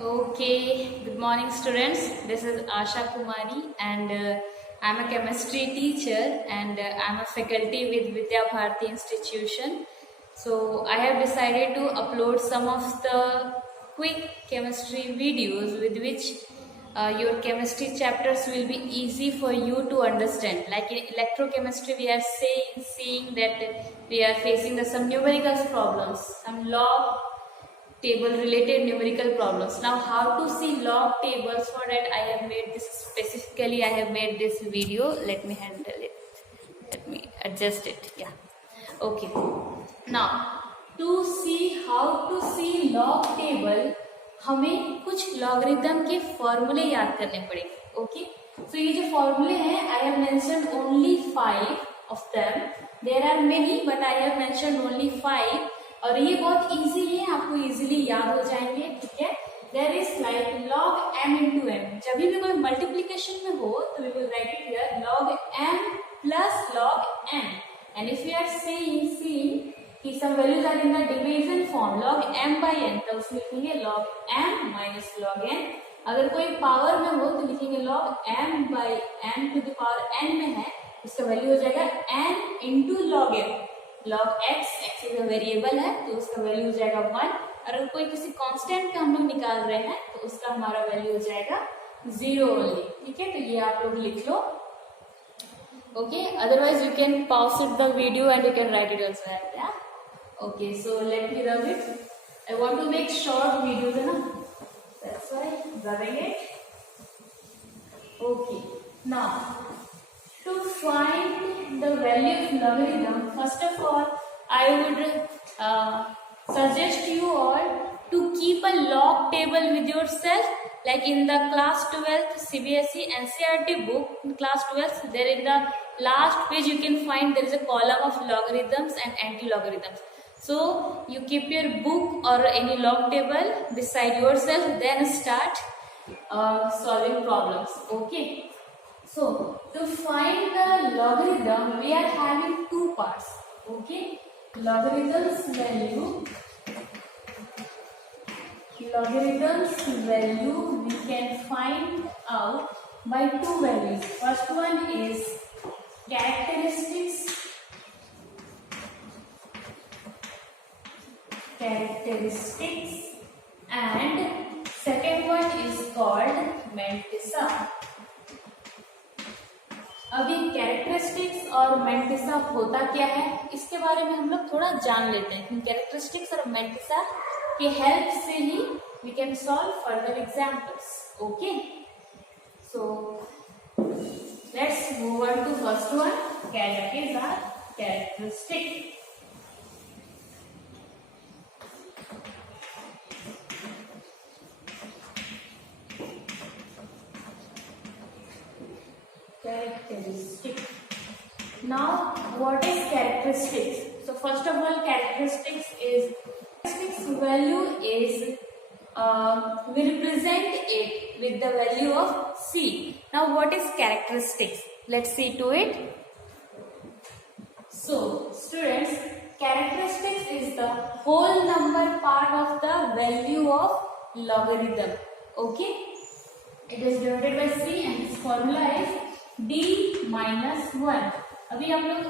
Okay, good morning students. This is Asha Kumari and I'm a chemistry teacher and I'm a faculty with Vidya Bharati Institution. So I have decided to upload some of the quick chemistry videos with which your chemistry chapters will be easy for you to understand. Like in electrochemistry, we are seeing that we are facing some numerical problems, some log table related numerical problems. Now how to see log tables, for that I have made this specifically. I have made this video. Let me handle it. Let me adjust it. Yeah. Okay. Now to see how to see log table, हमें कुछ logarithm के फॉर्मूले याद करने पड़ेंगे. Okay, सो ये जो फॉर्मूले हैं I have mentioned only 5 of them. There are many but I have mentioned only 5 और ये बहुत इजी है, आपको इजीली याद हो जाएंगे. ठीक है. There is like log m into M. जब भी कोई मल्टीप्लीकेशन में हो तो we will write it here log m plus log n. And if you are seeing कि some values are in the division form log m by n, तो उसमें लिखेंगे log m minus log n. अगर कोई power में हो तो लिखेंगे log m by n to the power n में है, उसका वैल्यू हो जाएगा n into log m. log x is a variable है तो उसका वैल्यू हो जाएगा 1. और अगर कोई किसी कांस्टेंट का हम लोग निकाल रहे हैं तो उसका हमारा वैल्यू हो जाएगा 0 ओनली. ठीक है, तो ये आप लोग लिख लो. Okay, otherwise you can pause it the video and you can write it also. या okay, so let me rub it. I want to make short videos, है ना, that's why rubbing it. Okay, now to find the value of logarithm, first of all I would suggest you all to keep a log table with yourself. Like in the class 12th CBSE NCERT book, in class 12th, there in the last page you can find there is a column of logarithms and anti-logarithms. So you keep your book or any log table beside yourself, then start solving problems. Okay, so to find the logarithm we are having two parts. Okay, logarithms value we can find out by two values. First one is characteristics and second one is called mantissa. अब ये characteristics और mantissa होता क्या है, इसके बारे में हम लोग थोड़ा जान लेते हैं. कैरेक्टरिस्टिक्स और मैंटिसा के हेल्प से ही we can solve further examples. Okay, so let's move on to first one. Characteristic. Characteristic. Now what is characteristics? So first of all, characteristics value is we represent it with the value of c. Now what is characteristics? Let's see to it. So students, characteristics is the whole number part of the value of logarithm. Okay, it is denoted by c and its formula is d minus 1. अभी आप लोग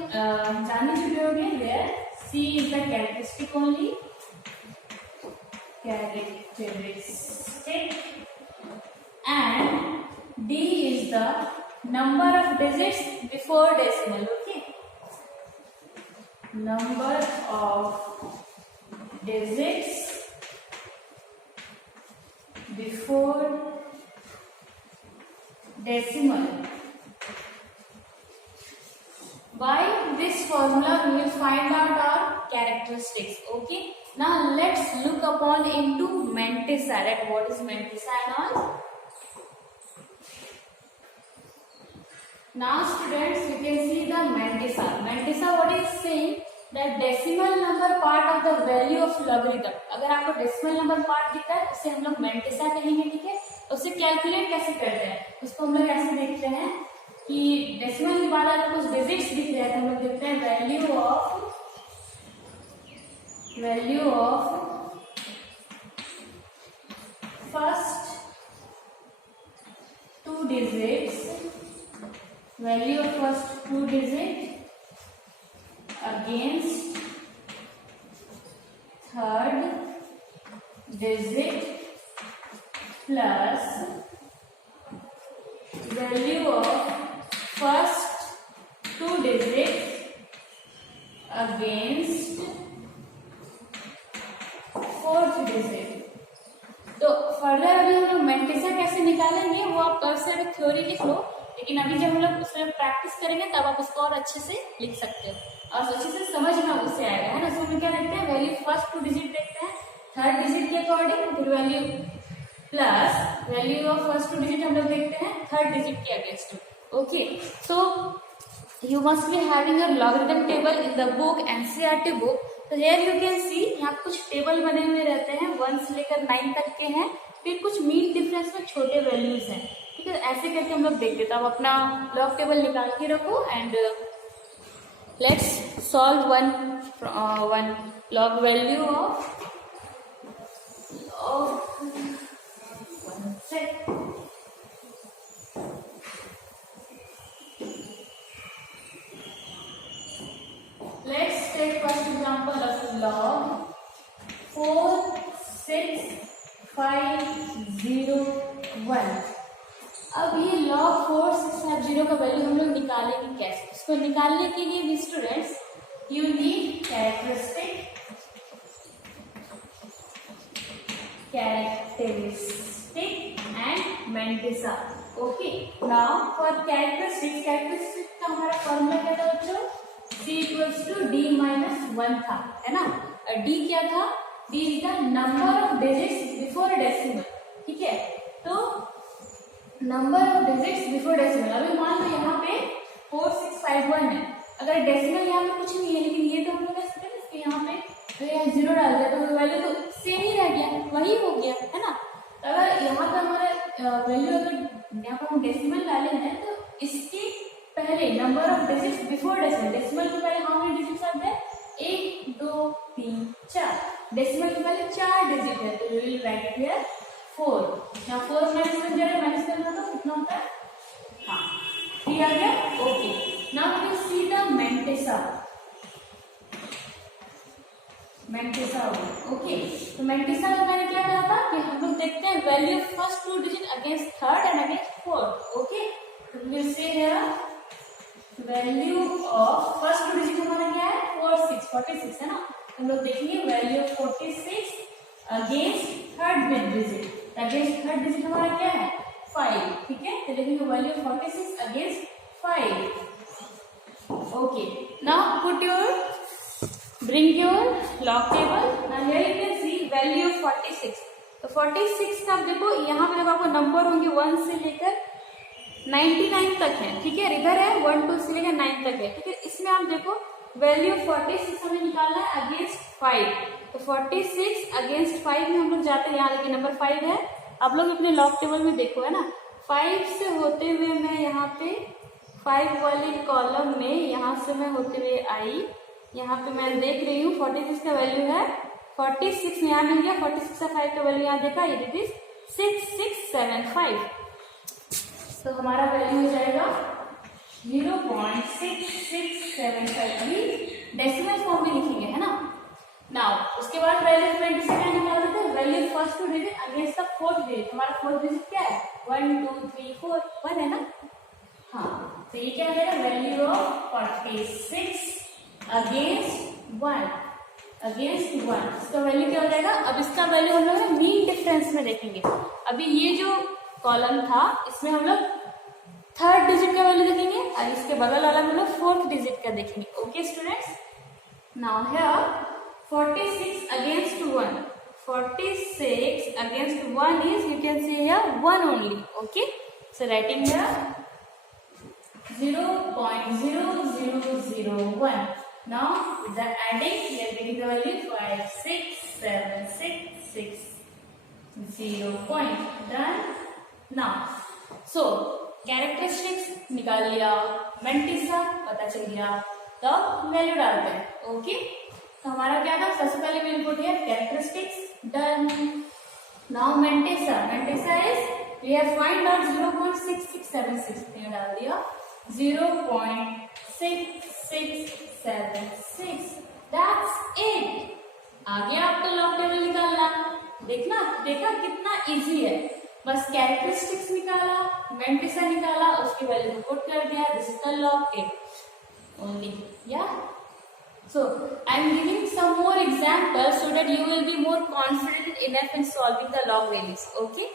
जानने चुके होंगे where c is the characteristic only. Characteristic and d is the number of digits before decimal. Okay, number of digits before decimal. By this formula we will find out our characteristics. Okay, now let's look upon into mantissa, that what is mantissa and all. Now students, you can see the mantissa. Mantissa what is saying that decimal number part of the value of logarithm. अगर आपको decimal number part दिखता है उसे हम लोग mantissa कहेंगे. ठीक है, उसे कैलकुलेट कैसे करते हैं, उसको हम लोग ऐसे देखते हैं कि डेसिमल के बाद अगर कुछ डिजिट्स दिख रहे हैं तो हम लोग देखते हैं value of first digits, value of first two digit against third digit plus value of first two digits against fourth digit. तो फर्दर अभी हम लोग मेंटिसा कैसे निकालेंगे वो आप कल से अभी थ्योरी लिख लो, लेकिन अभी जब हम लोग उसमें प्रैक्टिस करेंगे तब आप उसको और अच्छे से लिख सकते हो और अच्छे से समझ में उससे आएगा, है ना। उसमें हम क्या देखते हैं, वैल्यू फर्स्ट टू डिजिट देखते हैं थर्ड डिजिट के अकॉर्डिंग, फिर value plus value of first two digit हम लोग देखते हैं थर्ड डिजिट के against. Okay, so you must be having a logarithm table in the book, NCERT book. तो हेयर यू कैन सी, यहाँ कुछ टेबल बने हुए रहते हैं 1 से लेकर 9 तक के हैं, फिर कुछ मीन डिफरेंस में छोटे वैल्यूज हैं, ठीक है। ऐसे करके हम लोग देखते, तो आप अपना लॉग टेबल निकाल के रखो and let's solve one log value of Let's take first example of log 46501। अब ये log 4650 का वैल्यू हम लोग निकालेंगे कैसे? इसको निकालने के लिए भी students you need characteristic and mantissa. Okay, now for characteristic का हमारा फॉर्मूला क्या था बच्चों? C equals to D minus 1 था, है ना। D क्या था? D is the number of digits before decimal, ठीक है। तो number of digits before decimal, अभी मान लो यहाँ पे 4651 है, अगर डेसिमल यहाँ पे कुछ नहीं है, लेकिन ये तो हम लोग कैसे करें, इसके यहाँ पे तो यहाँ 0 डाल दिया तो वैल्यू तो सेम ही रह गया, वही हो गया, है ना। तो अगर यहाँ पे हमारा वैल्यू अगर यहाँ पर हम डेसिमल डाले हैं तो इसके पहले number of digits before decimal, decimal के पहले हाउ मेनी डिजिट्स आते हैं? 1 2 3 4, डेसिमल के पहले 4 डिजिट है, तो वी विल राइट हियर 4। यहाँ 4 माइनस में जरा माइनस करना तो कितना होता है? हाँ, 3 आ गया। Okay, now we see the mantissa. Okay, तो मेंटिसा में मैंने क्या कहा था कि हम लोग देखते हैं value first two digit against third and against fourth. Okay, तो we will say here value of first two digit हमारा क्या है? 46 है ना। हम लोग देखेंगे value of 46 against third digit, against third digit हमारा क्या है? 5, ठीक है। तो देखेंगे value of 46 against 5। Okay, now bring your log table। now here you can see value of 46। तो 46 का देखो यहाँ पे देखो आपको नंबर होंगे 1 से लेकर 99 तक है, ठीक है। इधर है 1 2 से लेकर 9 तक है, ठीक है। इसमें आप देखो वैल्यू 46 हमें निकालना है अगेंस्ट 5। तो 46 अगेंस्ट 5 में हम लोग जाते हैं, यहाँ लेकिन नंबर 5 है। आप लोग अपने लॉग टेबल में देखो, है ना। 5 से होते हुए मैं यहाँ पे 5 वाले कॉलम में यहाँ से मैं होते हुए आई, यहाँ पे मैं देख रही हूँ 46 का वैल्यू है 46 में यहाँ मिल गया, 46 का 5 का वैल्यू यहाँ देखा, ये इट इज 6675। तो हमारा वैल्यू हो जाएगा 0.6675। अभी डेसिमल फॉर्म में लिखेंगे, है ना। नाउ उसके बाद वैल्यू 20 से क्या निकाल देते हैं? Value first two digit against the fourth digit. हमारा फोर्थ डिजिट क्या है? 1 2 3 4 1 है ना। हाँ, तो ये क्या है? वैल्यू ऑफ 46 अगेंस्ट 1 इसका वैल्यू क्या हो जाएगा? अब इसका वैल्यू हम लोग मीन डिफरेंस में देखेंगे। अभी ये जो कॉलम था इसमें हम लोग थर्ड डिजिट का वैल्यू देखेंगे और इसके बगल वाला में लोग फोर्थ डिजिट का देखेंगे। Okay students, now here 46 against 1, 46 against 1 is, you can say here 1 only. Okay, so writing here 0.0001. Now with the adding, we are getting the value 56766 point. Done. Now so characteristics निकाल लिया, mantissa पता चल गया, तो value डालते हैं। Okay, तो हमारा क्या था? सबसे पहले इनपुट है characteristics, done. Now mantissa is we have find out 0.6676, यहाँ डाल दिया 0.6676, दैट्स इट। आगे आपको लॉग टेबल निकालना, देखा कितना इजी है। बस कैरेक्टरिस्टिक्स निकाला, मेंटिसा निकाला, उसकी वैल्यू को पुट कर दिया, this is the log table only. या so I am giving some more examples so that you will be more confident enough in solving the log values. Okay,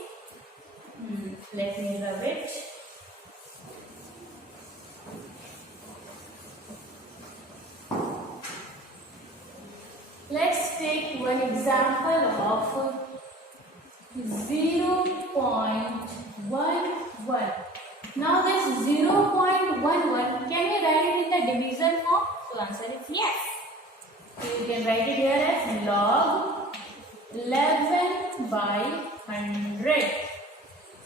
let me rub it. Let's take one example of 0.11. Now this 0.11, can we write it in the division form? So answer is yes. So you can write it here as log 11 by 100.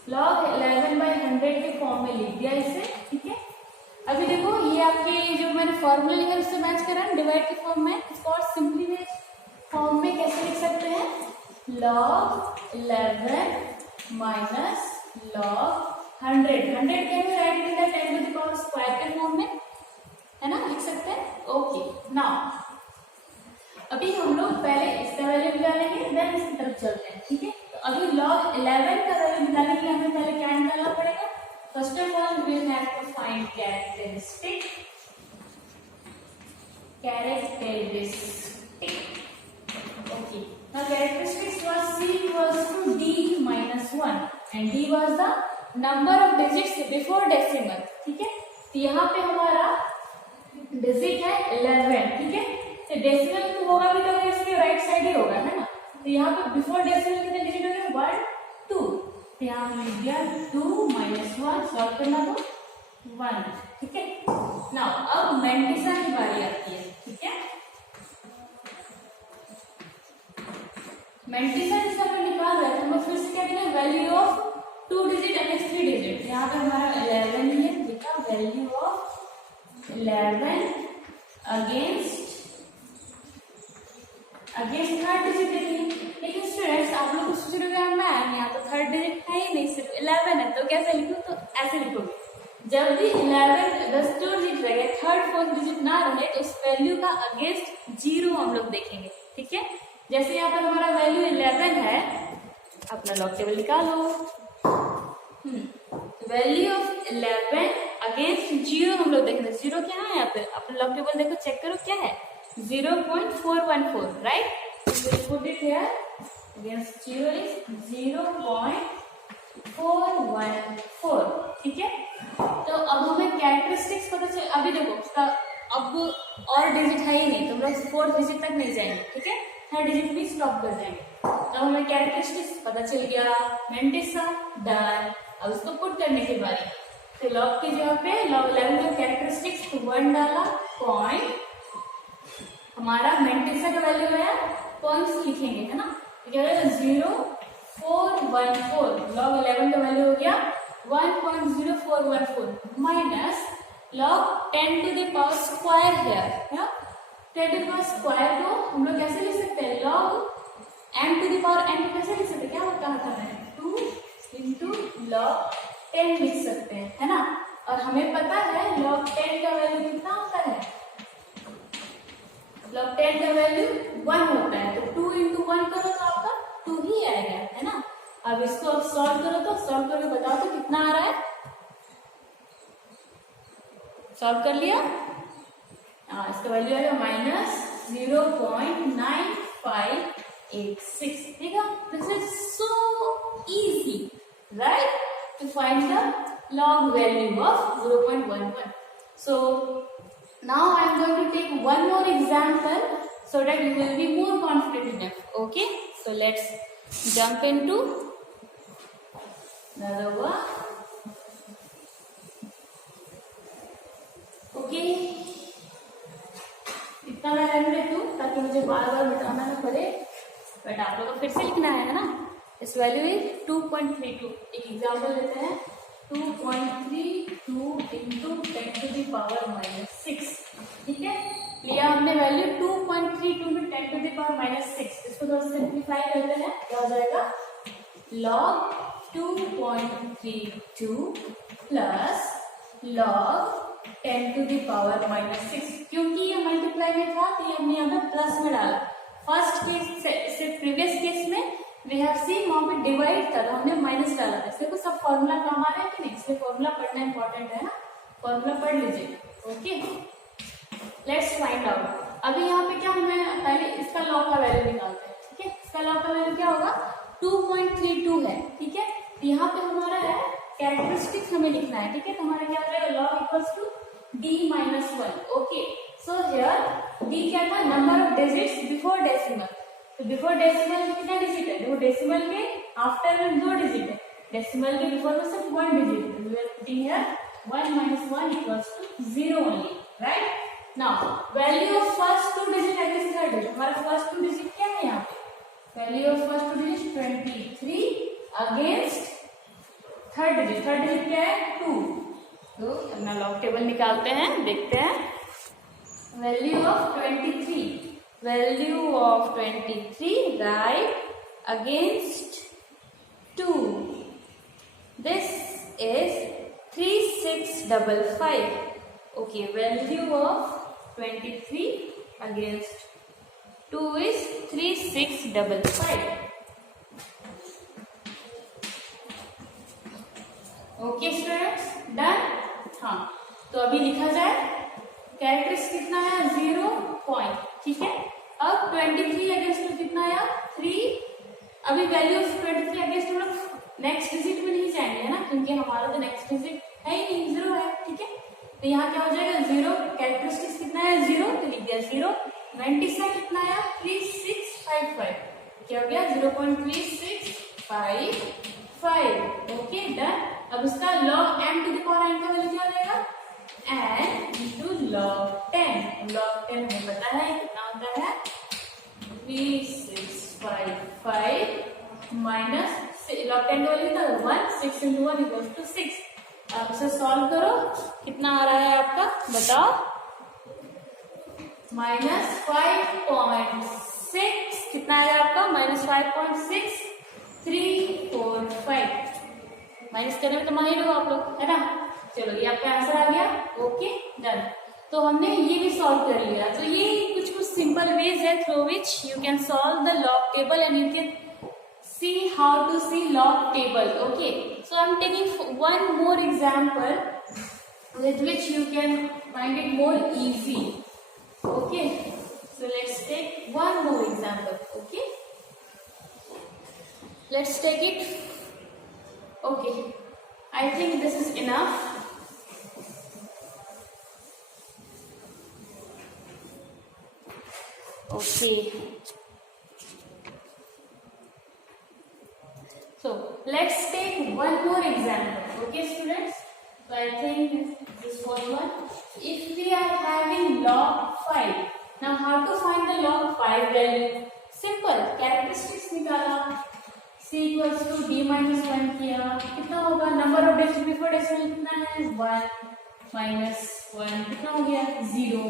log 11 by 100 के form में लिख दिया इसे, ठीक है। अभी देखो ये आपके जो मैंने फॉर्मूला लिखा है उससे मैच करा डिवाइड के फॉर्म में, इसको और सिंपलीफाइड फॉर्म में कैसे लिख सकते हैं, log 11 minus log 100 can be write in the 10 to the power square के फॉर्म में, है ना, लिख सकते हैं। ओके, नाउ अभी हम लोग पहले इसका वैल्यू निकालेंगे, देन इसकी तरफ चलते हैं, ठीक है। तो अभी log 11 का वैल्यू निकालने के लिए हमें पहले क्या निकालना पड़ेगा, first of all we will have to find characteristic. Okay, now characteristics was C equals to D minus 1 and D was the number of digits before decimal, ठीक है। तो यहाँ पे हमारा डिजिट है 11, ठीक है। तो डेसिमल तो होगा भी तो इसके राइट साइड ही होगा, है ना। तो यहाँ पे बिफोर डेसिमल कितने डिजिट हो गए, 1 2, तो यहाँ लिख दिया 2 minus 1, सॉल्व करना तो 1, ठीक है। नाउ अब मेंटिसा की बारी आती है, ठीक है। मेंटिसा जिसका हमने निकाल रहा है, तो हम फिर से क्या करें, value of 2 digit against 3 digit. यहाँ पे हमारा 11 ही है, देखा, value of 11 against third digit देखिए। लेकिन स्टूडेंट्स आप लोग सोच रहे हो मैम यहाँ तो थर्ड डिजिट है ही नहीं, सिर्फ 11 है, तो कैसे लिखूं, तो ऐसे लिखोगे, जब भी 11 10 डिजिट रहे, थर्ड फोर्थ डिजिट ना रहे, तो उस वैल्यू का अगेंस्ट 0 हम लोग देखेंगे, ठीक है। जैसे यहाँ पर हमारा वैल्यू 11 है, अपना लॉग टेबल निकालो, वैल्यू ऑफ 11 अगेंस्ट 0 हम लोग देखेंगे। 0 क्या है यहाँ पे, अपना लॉग टेबल देखो, चेक करो क्या है, 0.414, right. Put it here, against 0 is 0.414, ठीक है। तो अब हमें कैरेक्टरिस्टिक्स पता चल, अभी देखो उसका अब और डिजिट है ही नहीं, तो हम लोग 4th डिजिट तक नहीं जाएंगे, ठीक है, थर्ड डिजिट भी स्टॉप कर देंगे। तो हमें कैरेक्टरिस्टिक्स पता चल गया, मेंटिसा डन। अब उसको पुट करने की बारी, तो लॉग की जगह पे log 11 का कैरेक्टरिस्टिक्स 1 डाला, पॉइंट, हमारा मेंटिसा का वैल्यू आया, पॉइंट्स लिखेंगे, है ना। तो क्या होगा, 0.414, log 11 का वैल्यू हो गया 1.0414 minus log 10 to the power square है, 10 टू द पावर स्क्वायर को हम लोग कैसे लिख सकते हैं, log m to the power n को कैसे लिख सकते हैं, क्या होता है 2 इंटू log 10 लिख सकते हैं, है ना। और हमें पता है log 10 का वैल्यू कितना होता है, log 10 का वैल्यू 1 होता है, तो 2 इंटू 1 करो तो आपका 2 ही आएगा, है ना। अब इसको अब सॉल्व करो, तो सॉल्व करके बताओ तो कितना आ रहा है, सॉल्व कर लिया, इसका वैल्यू आएगा -0.9586, ठीक है। This is so easy, right, to find the log value of 0.11. So now I am going to take one more example so that you will be more confident enough. Okay, so let's jump into another one. Okay, इतना मैं run लेती हूँ ताकि मुझे बार बार बताना ना पड़े, but आप लोगों को फिर से लिखना है ना। इस वैल्यू इज 2.32, एक एग्जाम्पल लेते हैं, 2.32 इंटू 10 टू द पावर -6, ठीक है। लिया हमने वैल्यू 2.32 में 10 टू द पावर -6, इसको थोड़ा सिंप्लीफाई करते हैं, क्या हो जाएगा, log 2.32 plus log 10 to the power -6, क्योंकि ये मल्टीप्लाई में था तो ये हमने यहाँ पे प्लस में डाला। फर्स्ट केस से प्रीवियस केस में वी हैव सीन वहां पे डिवाइड था तो हमने माइनस डाला था। इसलिए सब फॉर्मूला काम आ रहा है कि नहीं, इसलिए फॉर्मूला पढ़ना इंपॉर्टेंट है ना, फॉर्मूला पढ़ लीजिए। Okay, let's find out. अभी यहाँ पे क्या हमें पहले इसका लॉग का वैल्यू निकालते हैं। ठीक है, इसका लॉग का वैल्यू क्या होगा, 2.32 है। ठीक है, तो यहाँ पे हमारा है कैरेक्टरिस्टिक्स हमें लिखना है। ठीक है, तो हमारा क्या हो जाएगा, log equals to d-1। Okay, so here d क्या था, number of digits before decimal. तो बिफोर डेसिमल में कितना डिजिट है, देखो डेसिमल के आफ्टर में 2 डिजिट है, डेसिमल के बिफोर में सिर्फ 1 डिजिट है। We are putting here 1 - 1 equals to 0 only, right. Now value of first 2 digit against third digit, हमारा फर्स्ट 2 डिजिट क्या है यहाँ पे, value of first 2 digit 23 against third digit क्या है 2। तो अपना लॉग टेबल निकालते हैं, देखते हैं। Value of 23 right against 2, this is 3655। Okay, value of 23 against 2 is 3655। Okay students, done. हाँ, तो अभी लिखा जाए, कैरेक्टरिस्टिक कितना है 0 पॉइंट। ठीक है, अब 23 अगेंस्ट में कितना आया 3। अभी वैल्यू ऑफ 23 अगेंस्ट हम लोग नेक्स्ट डिजिट में नहीं जाएंगे है ना, क्योंकि हमारा तो नेक्स्ट डिजिट है ही नहीं, 0 है। ठीक है, तो यहाँ क्या हो जाएगा 0, कैरेक्टरिस्टिक्स कितना है 0, तो लिख दिया 0। 27 कितना आया 3655, क्या हो गया 0.3655। Okay, done. अब इसका log m to the power n का वैल्यू क्या हो जाएगा, n इंटू log 10। log 10 हमें पता है कितना होता है 3655 माइनस log 10 का वैल्यू था 1, 6 इंटू 1 इक्वल्स टू 6। आप इसे सॉल्व करो, कितना आ रहा है आपका बताओ, -5.6 कितना आएगा आपका, -5.6345। माइनस करने में तो माहिर हो आप लोग है ना। चलो ये आपका आंसर आ गया। Okay, done. तो हमने ये भी सॉल्व कर लिया। तो ये कुछ सिंपल वेज है through which you can solve the log table and you can see how to see log table. Okay, so I'm taking one more example with which you can find it more easy. Okay, so let's take one more example. Okay, let's take it. Okay, I think this is enough. Okay, so let's take one more example. Okay students, so I think this was one. If we are having log 5, now how to find the log 5 value? Simple, characteristics निकाला, c equals to d minus 1 किया, कितना होगा, number of digit before decimal कितना है 1 minus 1 कितना हो गया 0।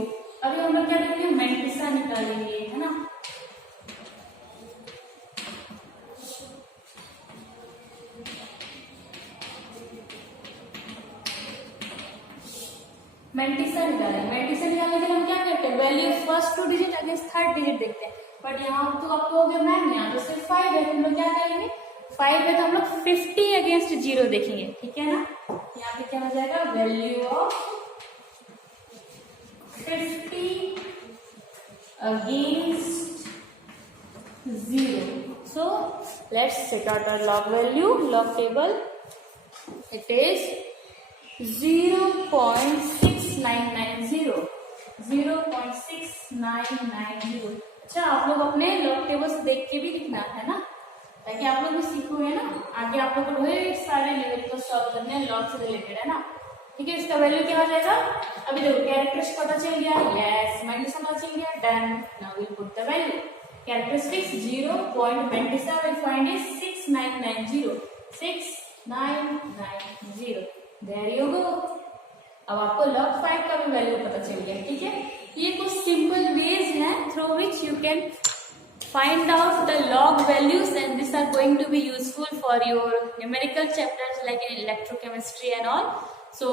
अभी हम लोग क्या करेंगे, मैंटिसा निकालेंगे है ना। मैंटिसा निकालेंगे। मैंटिसा निकालने के लिए हम क्या करते हैं, value first 2 digit against third digit देखते हैं। बट यहाँ तो आपको हो गया मैम, यहाँ तो सिर्फ 5 है, तो हम लोग क्या करेंगे, 5 है तो हम लोग 50 अगेंस्ट 0 देखेंगे। ठीक है ना, यहाँ पे क्या हो जाएगा, value of 50 against 0। So let's set out our log value, log table. It is 0.6990। 0.6990। अच्छा, आप लोग अपने लॉग टेबल से देख के भी लिखना है ना, ताकि आप लोग भी सीखोगे ना, आगे आप लोग को ढेर सारे लेवल को सॉल्व करने हैं, लॉग से रिलेटेड है ना। ठीक है, इसका वैल्यू क्या हो जाएगा, अभी देखो कैरेक्टरिस्टिक्स पता चल गया, यस मैंटिसा पता चल गया, done. Now will put the value, characteristics zero mantissa will find is 6990। 6990, there you go. अब आपको log 5 का भी वैल्यू पता चल गया। ठीक है, ये कुछ सिंपल वेज हैं through which you can find out the log values, and these are going to be useful for your numerical chapters like in electrochemistry and all. So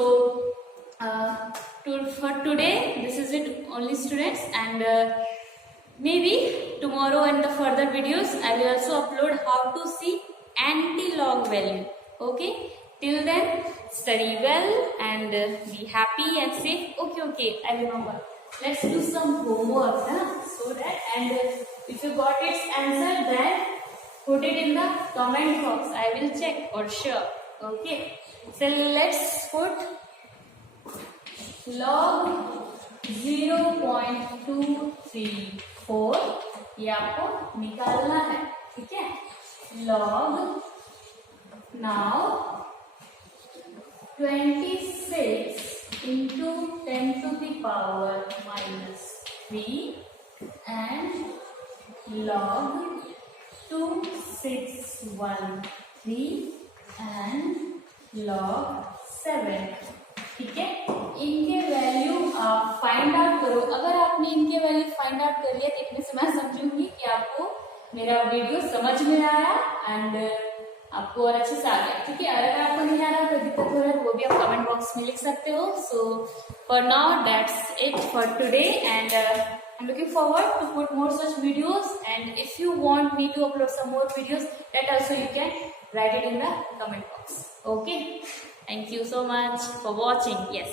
for today this is it only, students, and maybe tomorrow and the further videos I will also upload how to see anti-log value. Okay, till then study well and be happy and safe. Okay, I remember, let's do some homework, so that, and if you got its answer, then put it in the comment box. I will check for sure. Okay, so let's put log 0.234, ये आपको निकालना है, ठीक है। log now 26 into 10 to the power minus 3 and log 2613 and log 7, ठीक है। इनके value आप फाइंड आउट करो। अगर आपने इनके वैल्यू फाइंड आउट कर लिया तो इतने से मैं समझूंगी कि आपको मेरा वीडियो समझ में आया एंड आपको और अच्छे से आ गया, ठीक है। अगर आपको नहीं आ रहा, कोई दिक्कत हो रहा है, वो भी आप कमेंट बॉक्स में लिख सकते हो। So for now that's it for today, and I'm looking forward to put more such videos, and if you want me to upload some more videos, that also you can write it in the comment box. Okay, thank you so much for watching. Yes.